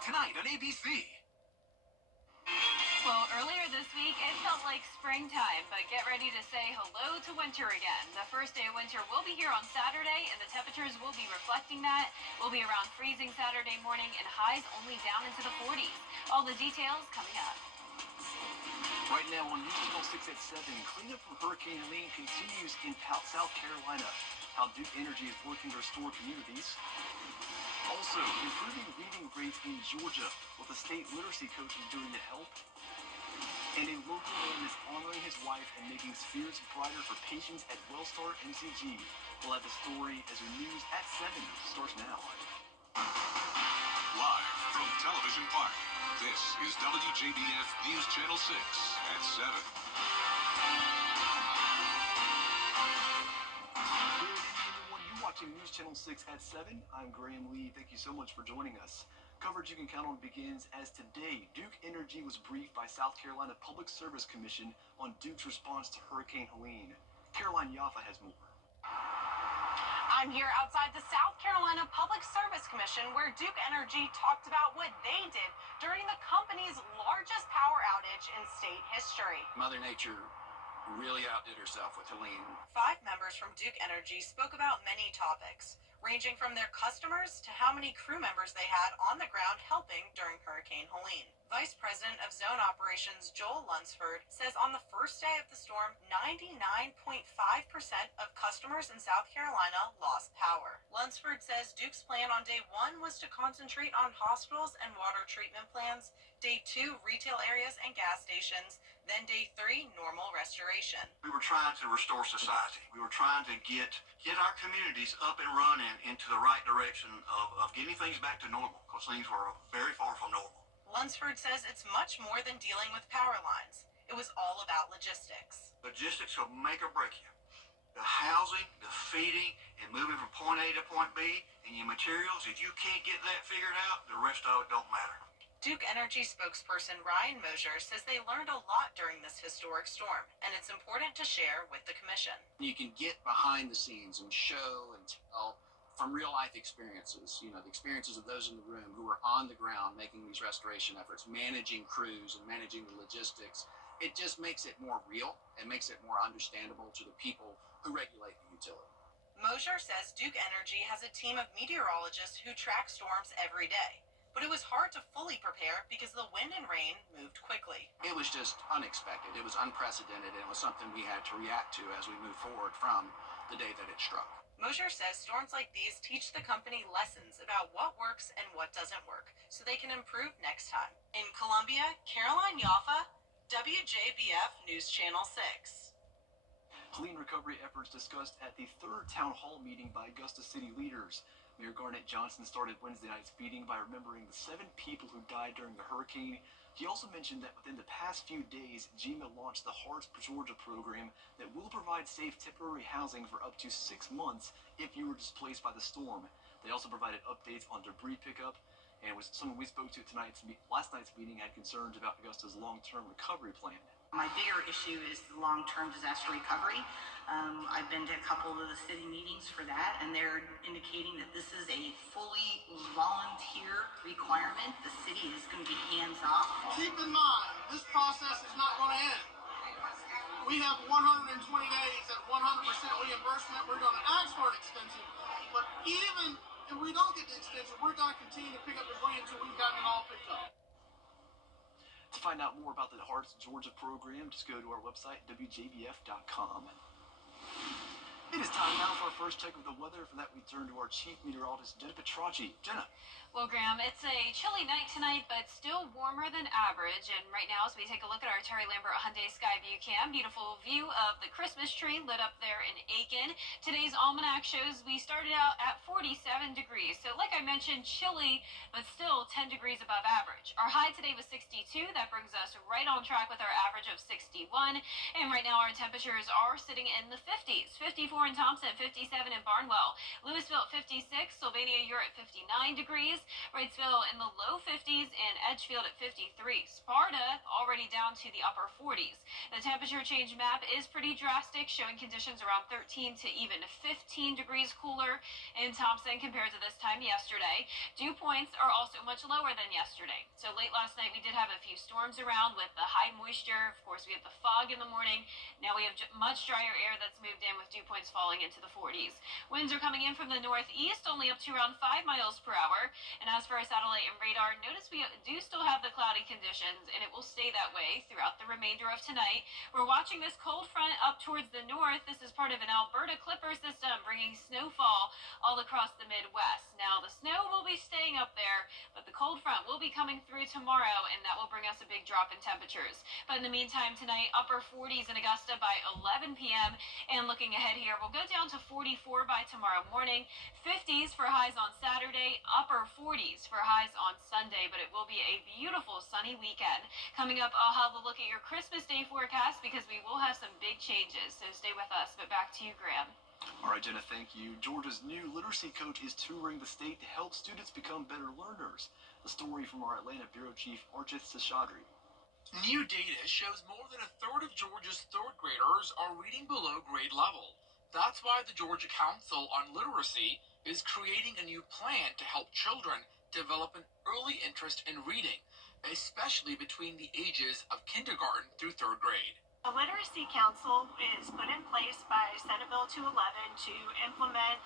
tonight on ABC. Well, earlier this week, it felt like springtime, but get ready to say hello to winter again. The first day of winter will be here on Saturday, and the temperatures will be reflecting that. We'll be around freezing Saturday morning and highs only down into the 40s. All the details coming up. Right now on News Channel 6 at 7, cleanup from Hurricane Helene continues in South Carolina. How Duke Energy is working to restore communities. Also, improving reading rates in Georgia, what the state literacy coach is doing to help. And a local man is honoring his wife and making spirits brighter for patients at Wellstar MCG. We'll have the story as your news at 7 starts now. Live from Television Park, this is WJBF News Channel 6 at 7. You're watching News Channel 6 at 7. I'm Graham Lee. Thank you so much for joining us. Coverage you can count on begins as today. Duke Energy was briefed by South Carolina Public Service Commission on Duke's response to Hurricane Helene. Caroline Yaffa has more. I'm here outside the South Carolina Public Service Commission where Duke Energy talked about what they did during the company's largest power outage in state history. Mother Nature really outdid herself with Helene. 5 members from Duke Energy spoke about many topics, ranging from their customers to how many crew members they had on the ground helping during Hurricane Helene. Vice President of Zone Operations Joel Lunsford says on the first day of the storm, 99.5% of customers in South Carolina lost power. Lunsford says Duke's plan on day 1 was to concentrate on hospitals and water treatment plants, day 2 retail areas and gas stations, then day 3 normal restoration. We were trying to restore society. We were trying to get our communities up and running into the right direction of getting things back to normal, because things were very far from normal. Lunsford says it's much more than dealing with power lines. It was all about logistics. Logistics will make or break you. The housing, the feeding, and moving from point A to point B, and your materials, if you can't get that figured out, the rest of it don't matter. Duke Energy spokesperson Ryan Mosier says they learned a lot during this historic storm, and it's important to share with the commission. You can get behind the scenes and show and tell from real life experiences, the experiences of those in the room who were on the ground making these restoration efforts, managing crews and managing the logistics. It just makes it more real and makes it more understandable to the people who regulate the utility. Mosier says Duke Energy has a team of meteorologists who track storms every day. But it was hard to fully prepare because the wind and rain moved quickly. It was just unexpected. It was unprecedented, and it was something we had to react to as we move forward from the day that it struck. Mosier says storms like these teach the company lessons about what works and what doesn't work, so they can improve next time. In Columbia, Caroline Yaffa, WJBF News Channel 6. Helene recovery efforts discussed at the 3rd Town Hall meeting by Augusta City leaders. Mayor Garnett Johnson started Wednesday night's meeting by remembering the 7 people who died during the hurricane. He also mentioned that within the past few days, GMA launched the Hearts Georgia program that will provide safe temporary housing for up to 6 months if you were displaced by the storm. They also provided updates on debris pickup, and was someone we spoke to last night's meeting had concerns about Augusta's long-term recovery plan. My bigger issue is the long-term disaster recovery. I've been to a couple of the city meetings for that, and they're indicating that this is a fully volunteer requirement. The city is going to be hands-off. Keep in mind, this process is not going to end. We have 120 days at 100% reimbursement. We're going to ask for an extension, but even if we don't get the extension, we're going to continue to pick up debris until we've gotten it all picked up. To find out more about the Hearts Georgia program, just go to our website, WJBF.com. It is time now for our first check of the weather. For that, we turn to our chief meteorologist, Jenna Petracci. Jenna. Well, Graham, it's a chilly night tonight, but still warmer than average. And right now, as we take a look at our Terry Lambert Hyundai Sky View Cam, beautiful view of the Christmas tree lit up there in Aiken. Today's almanac shows we started out at 47 degrees. So like I mentioned, chilly, but still 10 degrees above average. Our high today was 62. That brings us right on track with our average of 61. And right now, our temperatures are sitting in the 50s. 54 54 in Thompson, 57 in Barnwell, Louisville at 56, Sylvania, you're at 59 degrees, Wrightsville in the low 50s, and Edgefield at 53. Sparta already down to the upper 40s. The temperature change map is pretty drastic, showing conditions around 13 to even 15 degrees cooler in Thompson compared to this time yesterday. Dew points are also much lower than yesterday. So late last night we did have a few storms around with the high moisture. Of course, we had the fog in the morning. Now we have much drier air that's moved in with dew points falling into the 40s. Winds are coming in from the northeast, only up to around 5 miles per hour. And as for our satellite and radar, notice we do still have the cloudy conditions, and it will stay that way throughout the remainder of tonight. We're watching this cold front up towards the north. This is part of an Alberta Clipper system bringing snowfall all across the Midwest. Now, the snow will be staying up there, but the cold front will be coming through tomorrow, and that will bring us a big drop in temperatures. But in the meantime, tonight, upper 40s in Augusta by 11 p.m. And looking ahead here, we'll go down to 44 by tomorrow morning, 50s for highs on Saturday, upper 40s for highs on Sunday, but it will be a beautiful sunny weekend. Coming up, I'll have a look at your Christmas Day forecast because we will have some big changes, so stay with us. But back to you, Graham. All right, Jenna, thank you. Georgia's new literacy coach is touring the state to help students become better learners. The story from our Atlanta Bureau Chief, Archit Seshadri. New data shows more than a third of Georgia's third graders are reading below grade level. That's why the Georgia Council on Literacy is creating a new plan to help children develop an early interest in reading, especially between the ages of kindergarten through third grade. The Literacy Council is put in place by Senate Bill 211 to implement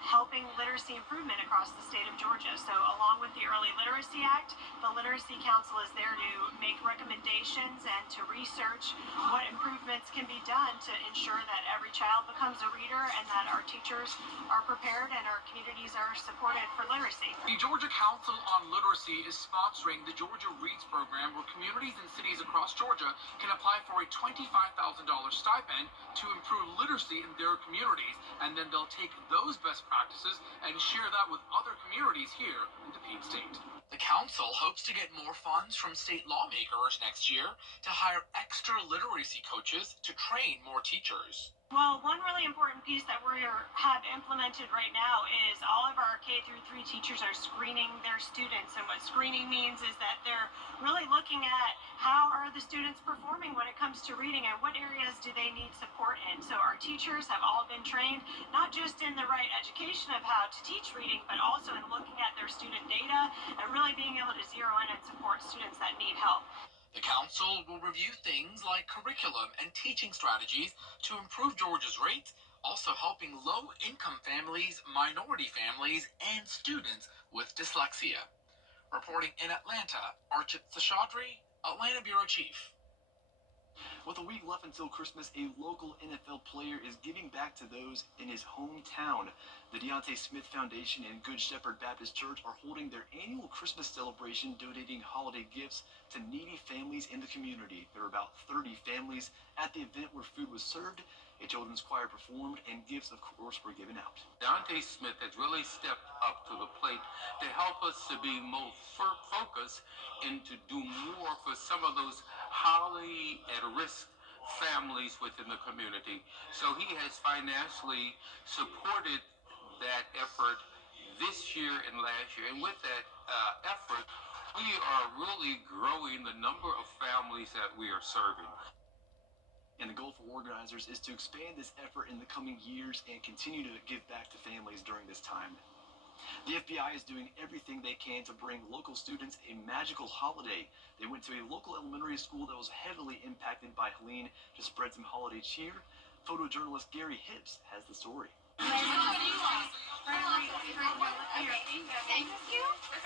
helping literacy improvement across the state of Georgia. So along with the Early Literacy Act, the Literacy Council is there to make recommendations and to research what improvements can be done to ensure that every child becomes a reader and that our teachers are prepared and our communities are supported for literacy. The Georgia Council on Literacy is sponsoring the Georgia Reads program, where communities and cities across Georgia can apply for a $25,000 stipend to improve literacy in their communities, and then they'll take those best practices and share that with other communities here in the Peach State. The council hopes to get more funds from state lawmakers next year to hire extra literacy coaches to train more teachers. Well, one really important piece that we have implemented right now is all of our K through 3 teachers are screening their students. And what screening means is that they're really looking at how are the students performing when it comes to reading and what areas do they need support in. So our teachers have all been trained, not just in the right education of how to teach reading, but also in looking at their student data and really being able to zero in and support students that need help. The council will review things like curriculum and teaching strategies to improve Georgia's rates, also helping low-income families, minority families, and students with dyslexia. Reporting in Atlanta, Archit Seshadri, Atlanta Bureau Chief. With a week left until Christmas, a local NFL player is giving back to those in his hometown. The Deontay Smith Foundation and Good Shepherd Baptist Church are holding their annual Christmas celebration, donating holiday gifts to needy families in the community. There were about 30 families at the event where food was served, a children's choir performed, and gifts, of course, were given out. Deontay Smith has really stepped up to the plate to help us to be more focused and to do more for some of those highly at-risk families within the community. So he has financially supported that effort this year and last year. And with that effort, we are really growing the number of families that we are serving. And the goal for organizers is to expand this effort in the coming years and continue to give back to families during this time. The FBI is doing everything they can to bring local students a magical holiday. They went to a local elementary school that was heavily impacted by Helene to spread some holiday cheer. Photojournalist Gary Hibbs has the story.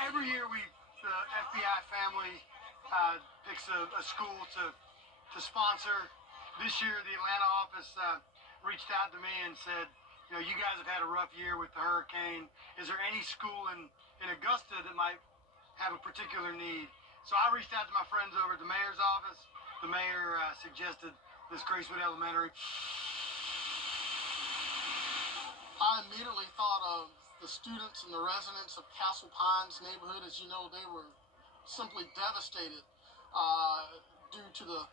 Every year the FBI family picks a school to sponsor. This year the Atlanta office reached out to me and said, you know, you guys have had a rough year with the hurricane. Is there any school in Augusta that might have a particular need? So I reached out to my friends over at the mayor's office. The mayor suggested this Gracewood Elementary. I immediately thought of the students and the residents of Castle Pines neighborhood. As you know, they were simply devastated due to the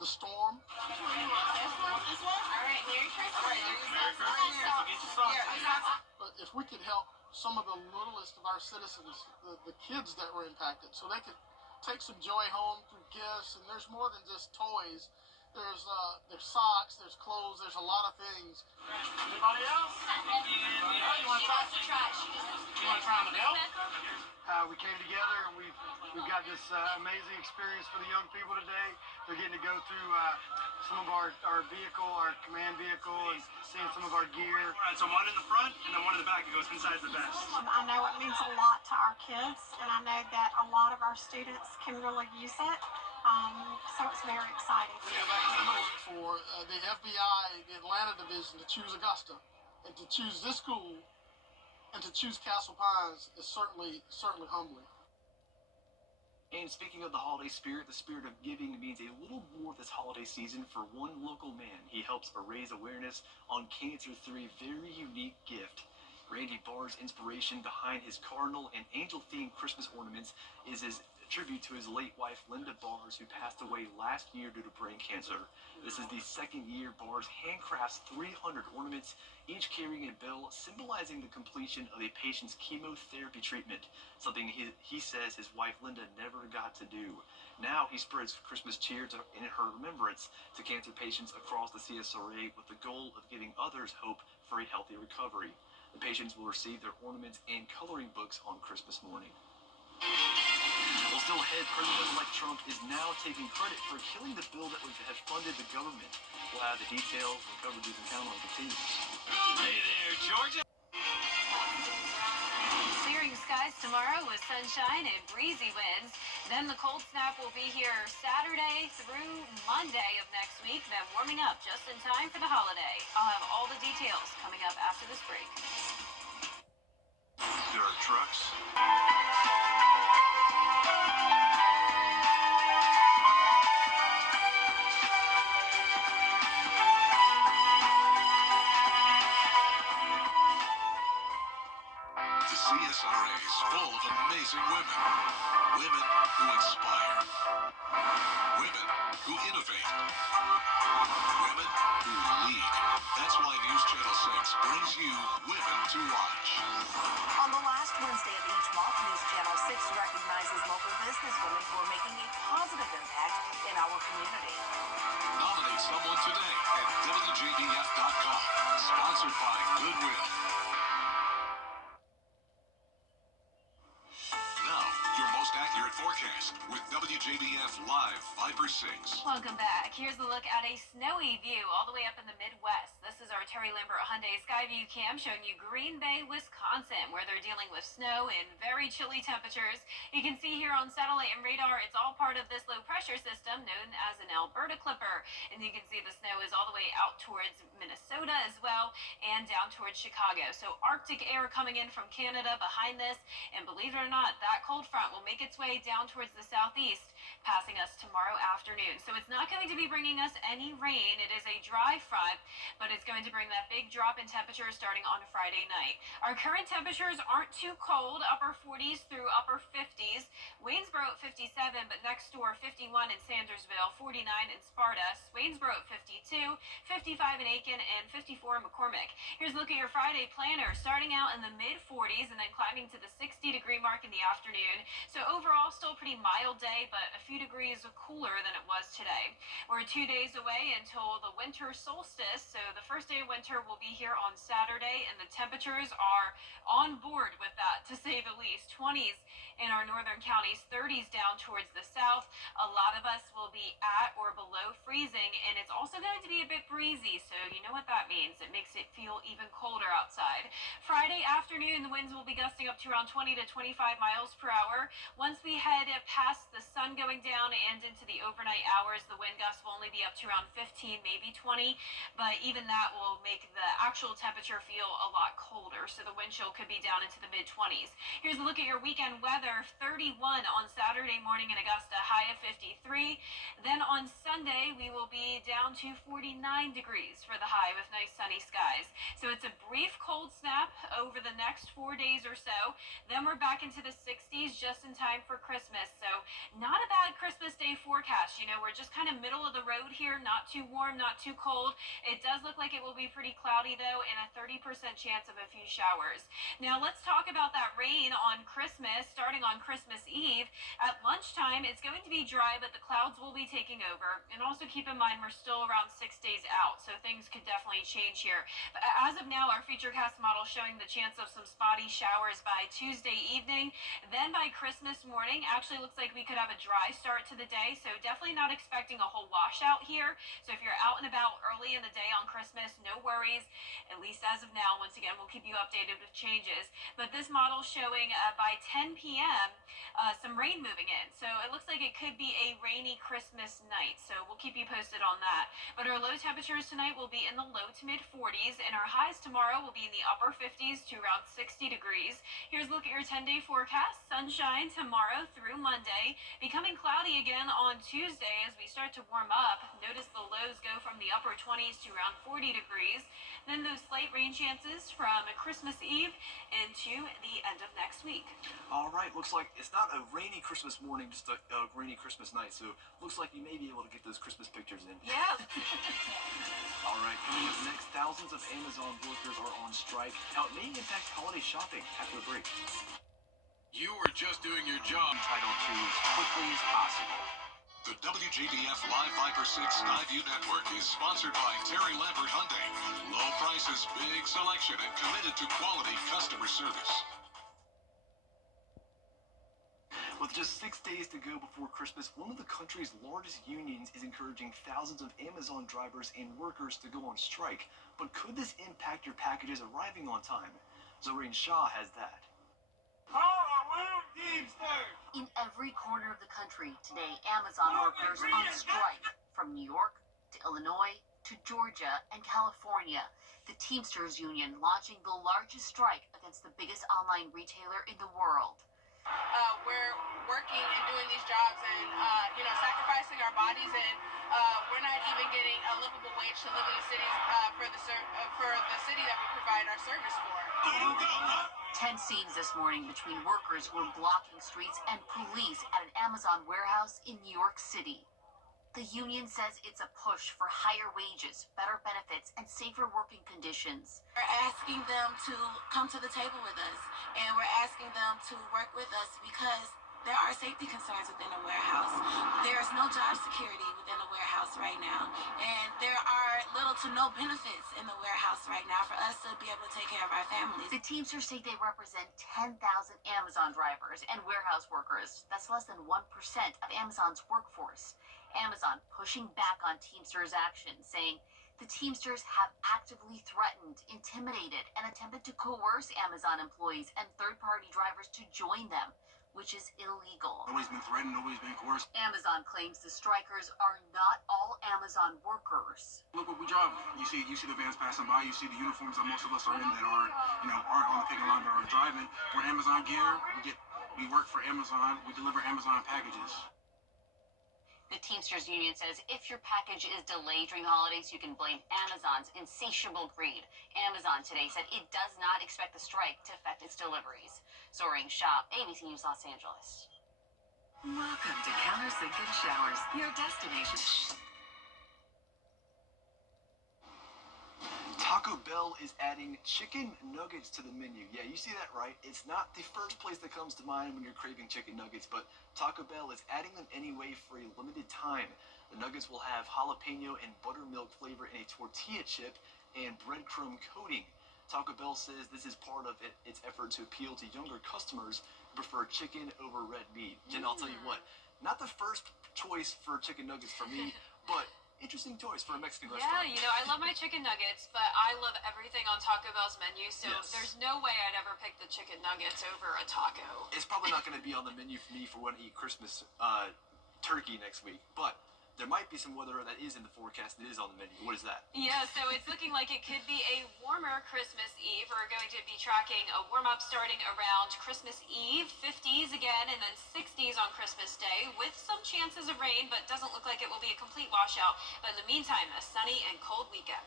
the storm. This one? All right, Merry Christmas. But if we could help some of the littlest of our citizens, the kids that were impacted, so they could take some joy home through gifts, and there's more than just toys. There's socks, there's clothes, there's a lot of things. Anybody else? You want to try? You want to try on the belt? We came together and we've got this amazing experience for the young people today. They're getting to go through some of our vehicle, our command vehicle, and seeing some of our gear. All right, so one in the front and then one in the back that goes inside the vest. I know it means a lot to our kids, and I know that a lot of our students can really use it. So it's very exciting. For the FBI, the Atlanta division, to choose Augusta and to choose this school and to choose Castle Pines is certainly humbling. And speaking of the holiday spirit, the spirit of giving means a little more this holiday season for one local man. He helps raise awareness on cancer through a very unique gift. Randy Barr's inspiration behind his cardinal and angel-themed Christmas ornaments is his tribute to his late wife Linda Bars, who passed away last year due to brain cancer. This is the second year Bars handcrafts 300 ornaments, each carrying a bell symbolizing the completion of a patient's chemotherapy treatment, something he says his wife Linda never got to do. Now he spreads Christmas cheer in her remembrance to cancer patients across the CSRA with the goal of giving others hope for a healthy recovery. The patients will receive their ornaments and coloring books on Christmas morning. Well, still ahead, President-elect Trump is now taking credit for killing the bill that would have funded the government. We'll have the details when coverage you can count on continues. Hey there, Georgia. Clearing skies tomorrow with sunshine and breezy winds. Then the cold snap will be here Saturday through Monday of next week, then warming up just in time for the holiday. I'll have all the details coming up after this break. There are trucks. The CSRA is full of amazing women. Women who inspire. Women who innovate. Women who lead. That's why News Channel 6 brings you Women to Watch. On the last Wednesday of each month, News Channel 6 recognizes local businesswomen who are making a positive impact in our community. Nominate someone today at WJBF.com. Sponsored by Goodwill. Now, your most accurate forecast with WJBF Live Viper 6. Welcome back. Here's a look at a snowy view all the way up in the Midwest. This is our Terry Lambert Hyundai Skyview Cam showing you Green Bay, Wisconsin, where they're dealing with snow and very chilly temperatures. You can see here on satellite and radar, it's all part of this low pressure system known as an Alberta Clipper. And you can see the snow is all the way out towards Minnesota as well and down towards Chicago. So Arctic air coming in from Canada behind this. And believe it or not, that cold front will make its way down towards the southeast, passing us tomorrow afternoon. So it's not going to be bringing us any rain. It is a dry front, but it's going to bring that big drop in temperature starting on Friday night. Our current temperatures aren't too cold, upper 40s through upper 50s. Waynesboro at 57, but next door 51 in Sandersville, 49 in Sparta, Swainsboro at 52, 55 in Aiken, and 54 in McCormick. Here's a look at your Friday planner, starting out in the mid-40s and then climbing to the 60-degree mark in the afternoon. So overall, still a pretty mild day, but a few degrees cooler than it was today. We're 2 days away until the winter solstice, so the first day of winter will be here on Saturday, and the temperatures are on board with that, to say the least. 20s in our northern counties, 30s down towards the south. A lot of us will be at or below freezing, and it's also going to be a bit breezy, so you know what that means. It makes it feel even colder outside. Friday afternoon, the winds will be gusting up to around 20 to 25 miles per hour. Once we head past the sun going down and into the overnight hours, the wind gusts will only be up to around 15, maybe 20, but even that will make the actual temperature feel a lot colder, so the wind chill could be down into the mid-20s. Here's a look at your weekend weather. weather, 31 on Saturday morning in Augusta, high of 53. Then on Sunday, we will be down to 49 degrees for the high with nice sunny skies. So it's a brief cold snap over the next 4 days or so. Then we're back into the 60s just in time for Christmas. So not a bad Christmas Day forecast. You know, we're just kind of middle of the road here, not too warm, not too cold. It does look like it will be pretty cloudy though, and a 30% chance of a few showers. Now let's talk about that rain on Christmas, starting on Christmas Eve. At lunchtime, it's going to be dry, but the clouds will be taking over. And also keep in mind, we're still around 6 days out, so things could definitely change here. But as of now, our Futurecast model showing the chance of some spotty showers by Tuesday evening. Then by Christmas morning, actually looks like we could have a dry start to the day, so definitely not expecting a whole washout here. So if you're out and about early in the day on Christmas, no worries, at least as of now. Once again, we'll keep you updated with changes. But this model showing by 10 p.m. Some rain moving in. So it looks like it could be a rainy Christmas night. So we'll keep you posted on that. But our low temperatures tonight will be in the low to mid 40s, and our highs tomorrow will be in the upper 50s to around 60 degrees. Here's a look at your 10-day forecast. Sunshine tomorrow through Monday, becoming cloudy again on Tuesday as we start to warm up. Notice the lows go from the upper 20s to around 40 degrees. Then those slight rain chances from Christmas Eve into the end of next week. All right, looks like it's not a rainy Christmas morning, just a rainy Christmas night. So looks like you may be able to get those Christmas pictures in. Yeah. All right, coming up next, thousands of Amazon workers are on strike. Now, it may impact holiday shopping after the break. You were just doing your job. Entitled to as quickly as possible. The WJBF Live 5x6 Skyview Network is sponsored by Terry Lambert Hyundai. Low prices, big selection, and committed to quality customer service. With just 6 days to go before Christmas, one of the country's largest unions is encouraging thousands of Amazon drivers and workers to go on strike. But could this impact your packages arriving on time? Zoreen Shah has that. In every corner of the country today, Amazon workers on strike, from New York to Illinois to Georgia and California. The Teamsters Union launching the largest strike against the biggest online retailer in the world. We're working and doing these jobs and, sacrificing our bodies, and we're not even getting a livable wage to live in the city for the city that we provide our service for. Tense scenes this morning between workers who were blocking streets and police at an Amazon warehouse in New York City. The union says it's a push for higher wages, better benefits, and safer working conditions. We're asking them to come to the table with us, and we're asking them to work with us because there are safety concerns within the warehouse. There's no job security within the warehouse right now, and there are little to no benefits in the warehouse right now for us to be able to take care of our families. The Teamsters say they represent 10,000 Amazon drivers and warehouse workers. That's less than 1% of Amazon's workforce. Amazon pushing back on Teamsters' action, saying the Teamsters have actively threatened, intimidated, and attempted to coerce Amazon employees and third-party drivers to join them, which is illegal. Nobody's been threatened, nobody's been coerced. Amazon claims the strikers are not all Amazon workers. Look what we drive. You see the vans passing by, you see the uniforms that most of us are in that are, aren't on the picking line but are driving. We're Amazon gear, we work for Amazon, we deliver Amazon packages. The Teamsters Union says if your package is delayed during the holidays, you can blame Amazon's insatiable greed. Amazon today said it does not expect the strike to affect its deliveries. Zoreen Shah, ABC News, Los Angeles. Welcome to Countersink and Showers, your destination. Taco Bell is adding chicken nuggets to the menu. Yeah, you see that right. It's not the first place that comes to mind when you're craving chicken nuggets, but Taco Bell is adding them anyway for a limited time. The nuggets will have jalapeno and buttermilk flavor in a tortilla chip and breadcrumb coating. Taco Bell says this is part of its effort to appeal to younger customers who prefer chicken over red meat. Jen, I'll tell you what, not the first choice for chicken nuggets for me, but interesting choice for a Mexican restaurant. Yeah, I love my chicken nuggets, but I love everything on Taco Bell's menu, so Yes. There's no way I'd ever pick the chicken nuggets over a taco. It's probably not going to be on the menu for me for when I eat Christmas turkey next week, but there might be some weather that is in the forecast that is on the menu. What is that? Yeah, so it's looking like it could be a warmer Christmas Eve. We're going to be tracking a warm-up starting around Christmas Eve, 50s again, and then 60s on Christmas Day, with some chances of rain, but doesn't look like it will be a complete washout. But in the meantime, a sunny and cold weekend.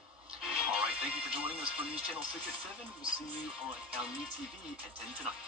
All right, thank you for joining us for News Channel 6 at 7. We'll see you on LME TV at 10 tonight.